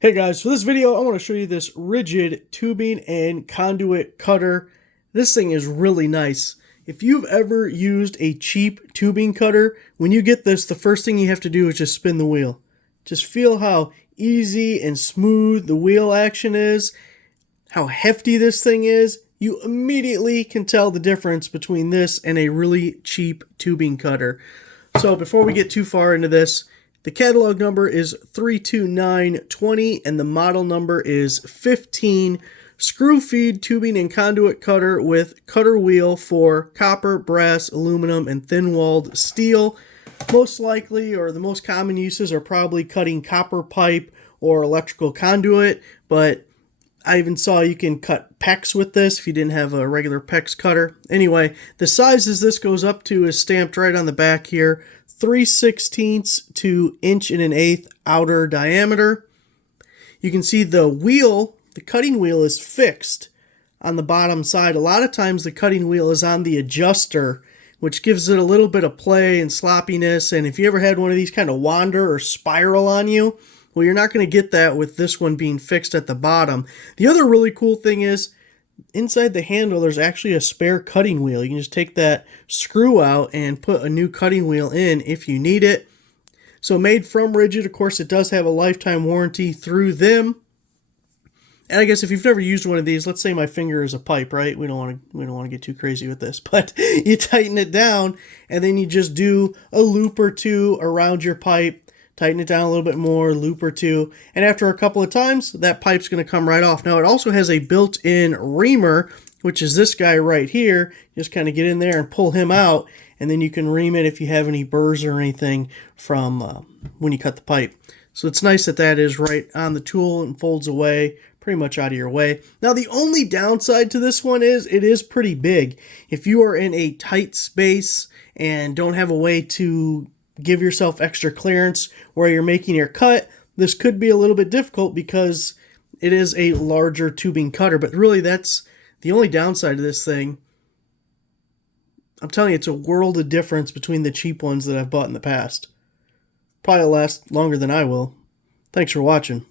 Hey guys, for this video I want to show you this RIDGID tubing and conduit cutter. This thing is really nice. If you've ever used a cheap tubing cutter, when you get this, the first thing you have to do is just spin the wheel. Just feel how easy and smooth the wheel action is, how hefty this thing is. You immediately can tell the difference between this and a really cheap tubing cutter. So before we get too far into this, the catalog number is 32920 and the model number is 15. Screw feed tubing and conduit cutter with cutter wheel for copper, brass, aluminum, and thin-walled steel. Most likely, or the most common uses are probably cutting copper pipe or electrical conduit, but I even saw you can cut PEX with this if you didn't have a regular PEX cutter. Anyway, the sizes this goes up to is stamped right on the back here. 3/16 to 1.1 outer diameter. You can see the wheel, the cutting wheel is fixed on the bottom side. A lot of times the cutting wheel is on the adjuster, which gives it a little bit of play and sloppiness. And if you ever had one of these kind of wander or spiral on you, well, you're not going to get that with this one being fixed at the bottom. The other really cool thing is inside the handle, there's actually a spare cutting wheel. You can just take that screw out and put a new cutting wheel in if you need it. So made from RIDGID, of course, it does have a lifetime warranty through them. And I guess if you've never used one of these, let's say my finger is a pipe, right? We don't want to get too crazy with this, but you tighten it down and then you just do a loop or two around your pipe. Tighten it down a little bit more, loop or two, and after a couple of times, that pipe's going to come right off. Now, it also has a built-in reamer, which is this guy right here. Just kind of get in there and pull him out, and then you can ream it if you have any burrs or anything from when you cut the pipe. So it's nice that that is right on the tool and folds away, pretty much out of your way. Now, the only downside to this one is it is pretty big. If you are in a tight space and don't have a way to give yourself extra clearance where you're making your cut, this could be a little bit difficult because it is a larger tubing cutter. But really, that's the only downside to this thing. I'm telling you, it's a world of difference between the cheap ones that I've bought in the past. Probably last longer than I will. Thanks for watching.